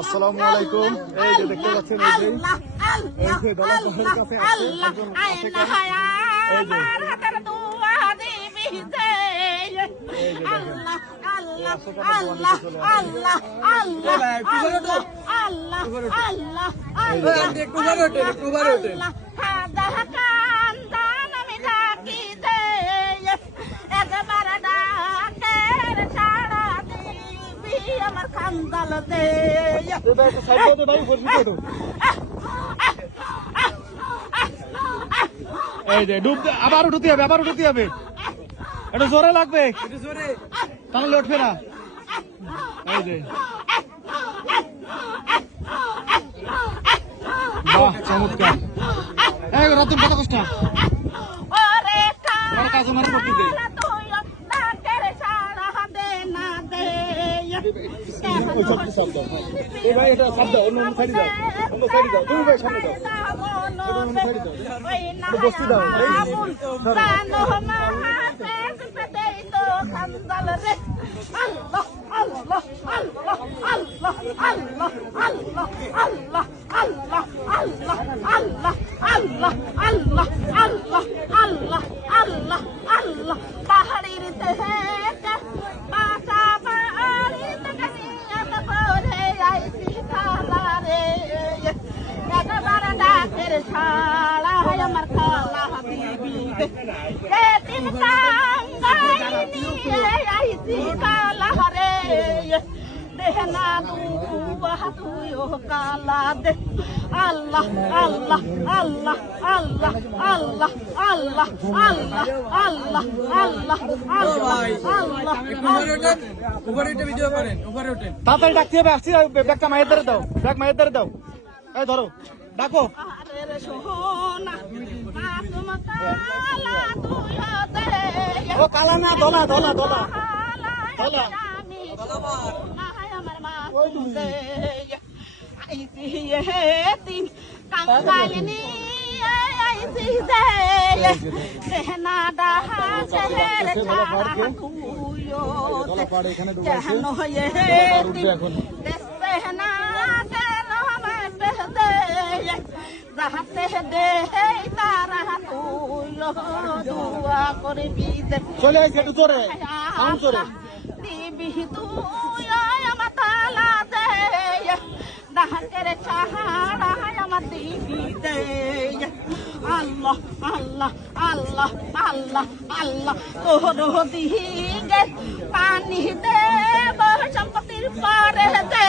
আসসালামু আলাইকুম। এই যে দেখতে পাচ্ছেন এই যে দলাপাহাড়ের কাছে আছে একজন এই যে আমার খান্দাল দে এই যে ডুব আবার উঠতে হবে এটা জোরে লাগবে তাহলে উঠবে না। এই যে বাহ চমৎকার। এই রতন কত কষ্ট কাজ আমার করতে দে ভাই এটা শব্দ অন্য সাইডে দাও অন্য সাইডে দাও তুমি ভাই সামনে দাও বসতে দাও পাহাড়ির ছাড়া আমার খালা দিবি তিন আইসি কালা রে দেহনা তুইও কালা দে আল্লাহ আল্লাহ আল্লাহ আল্লাহ আল্লাহ আল্লাহ আল্লাহ আল্লাহ আল্লাহ আল্লাহ তাড়াতাড়ি ডাকতে হবে। আসছি ব্যাগটা মায়ের ধরে দাও, ব্যাগ মায়ের ধরে দাও। এই ধরো ডাকো ও কালা না দলা দলা দলা দলা চলে আসছে একটু জোরে সাউন্ড জোরে দিবি তুই আমার তালা দে ডাকের চাহারা আমার দিবি দে আল্লাহ আল্লাহ আল্লাহ আল্লাহ আল্লাহ তোর দিকে পানি দে সম্পত্তির পরে দে।